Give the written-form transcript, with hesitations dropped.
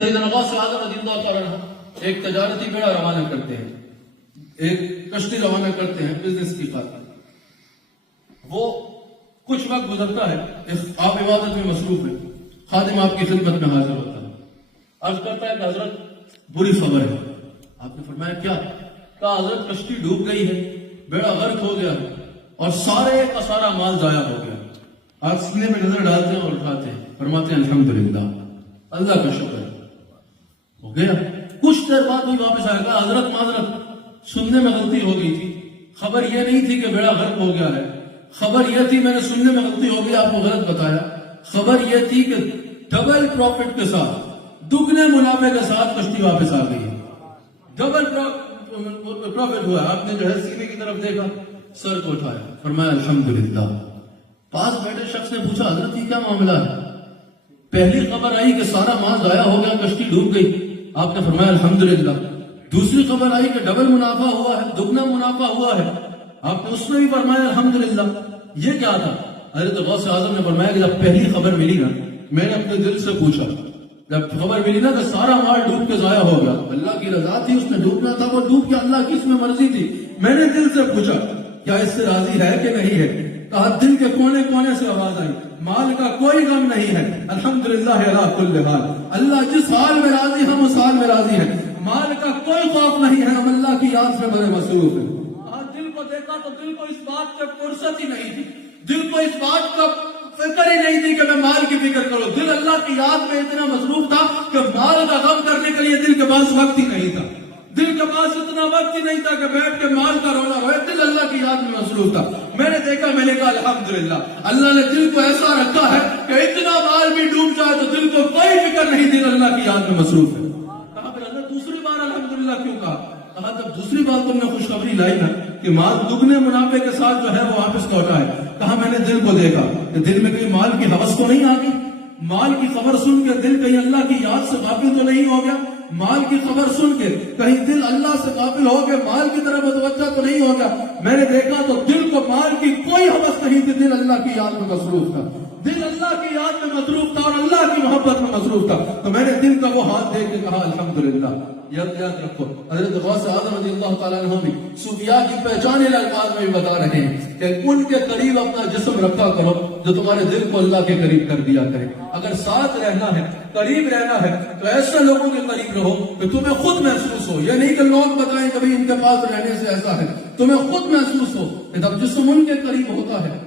سیدنا غوث اعظم رضی اللہ تعالیٰ عنہ ایک تجارتی بیڑا روانہ کرتے ہیں، ایک کشتی روانہ کرتے ہیں بزنس کی خاطر۔ وہ کچھ وقت گزرتا ہے، آپ عبادت میں مصروف ہیں، خادم آپ کی خدمت میں حاضر ہوتا ہے، عرض کرتا ہے کہ حضرت بری خبر ہے۔ آپ نے فرمایا کیا؟ کہا حضرت کشتی ڈوب گئی ہے، بیڑا غرق ہو گیا اور سارے کا سارا مال ضائع ہو گیا۔ آپ سینے میں نظر ڈالتے ہیں اور اٹھاتے ہیں، فرماتے ہیں الحمدللہ، اللہ کا شکر ہے، ہو گیا۔ کچھ دیر بعد بھی واپس آئے گا، حضرت معذرت، سننے میں غلطی ہو گئی تھی، خبر یہ نہیں تھی کہ بیڑا غرق ہو گیا ہے، خبر یہ تھی، میں نے سننے میں غلطی ہو گئی، آپ کو غلط بتایا، خبر یہ تھی کہ ڈبل پروفٹ کے ساتھ، دگنے منافع کے ساتھ کشتی واپس آ گئی ہے، ڈبل پروفٹ ہوا۔ آپ نے جو ہے سینے کی طرف دیکھا، سر کو اٹھایا، فرمایا الحمدللہ۔ پاس بیٹھے شخص نے پوچھا حضرت یہ کیا معاملہ ہے؟ پہلی خبر آئی کہ سارا مال ضائع ہو گیا، کشتی ڈوب گئی، آپ نے فرمایا الحمدللہ۔ دوسری خبر آئی کہ ڈبل منافع ہوا ہے، دگنا منافع ہوا ہے، آپ نے اس میں بھی فرمایا الحمدللہ۔ یہ کیا تھا؟ حضرت غوث اعظم نے فرمایا کہ جب پہلی خبر ملی نا، میں نے اپنے دل سے پوچھا، جب خبر ملی نا کہ سارا مال ڈوب کے ضائع ہو گیا، اللہ کی رضا تھی، اس نے ڈوبنا تھا، وہ ڈوب کے اللہ کی اس میں مرضی تھی، میں نے دل سے پوچھا کیا اس سے راضی ہے کہ نہیں ہے؟ کہا دل کے کونے کونے سے آواز آئی، مال کا کوئی غم نہیں ہے، الحمدللہ علی کل حال، اللہ جس حال میں راضی ہم اس حال میں راضی ہیں، مال کا کوئی خوف نہیں ہے، ہم اللہ کی یاد سے بڑے مصروف ہیں۔ دل کو دیکھا تو دل کو اس بات سے فرصت ہی نہیں تھی، دل کو اس بات کا فکر ہی نہیں تھی کہ میں مال کی فکر کروں، دل اللہ کی یاد میں اتنا مصروف تھا کہ مال کا غم کرنے کے لیے دل کے پاس وقت ہی نہیں تھا، دل کے پاس اتنا وقت ہی نہیں تھا کہ بیٹھ کے مال کا رونا روئے، دل اللہ کی یاد میں مصروف تھا۔ میں نے دیکھا، میں نے کہا الحمدللہ، اللہ نے دل کو ایسا رکھا ہے کہ اتنا مال بھی ڈوب جائے تو دل کو کوئی فکر نہیں، دل اللہ کی یاد میں مصروف ہے۔ کہا پھر اللہ دوسری بار الحمدللہ کیوں کہا؟ کہا جب دوسری بار تم نے خوشخبری لائی نا کہ مال دگنے منافع کے ساتھ جو ہے وہ واپس لوٹا ہے، کہا میں نے دل کو دیکھا کہ دل میں کہیں مال کی ہوس تو نہیں آ گئی، مال کی خبر سن کے دل کہیں اللہ کی یاد سے غافل تو نہیں ہو گیا، مال کی خبر سن کے کہیں دل اللہ سے غافل ہو کے مال کی طرف متوجہ تو نہیں ہو گیا۔ میں نے دیکھا تو دل کو مال کی کوئی ہوس نہیں تھی، دل اللہ کی یاد میں مصروف تھا، دل اللہ کی یاد میں مصروف تھا اور اللہ کی محبت میں مصروف تھا۔ تو میں نے دل کا وہ ہاتھ دیکھ کے کہا الحمدللہ۔ یاد رکھو، حضرت غوث اعظم رضی اللہ تعالیٰ عنہ بھی صوفیاء کی پہچان الفاظ میں بھی بتا رہے ہیں کہ ان کے قریب اپنا جسم رکھا کرو جو تمہارے دل کو اللہ کے قریب کر دیا کرے۔ اگر ساتھ رہنا ہے، قریب رہنا ہے تو ایسے لوگوں کے قریب رہو کہ تمہیں خود محسوس ہو، یہ نہیں کہ لوگ بتائیں کبھی ان کے پاس رہنے سے ایسا ہے، تمہیں خود محسوس ہو کہ جب جسم ان کے قریب ہوتا ہے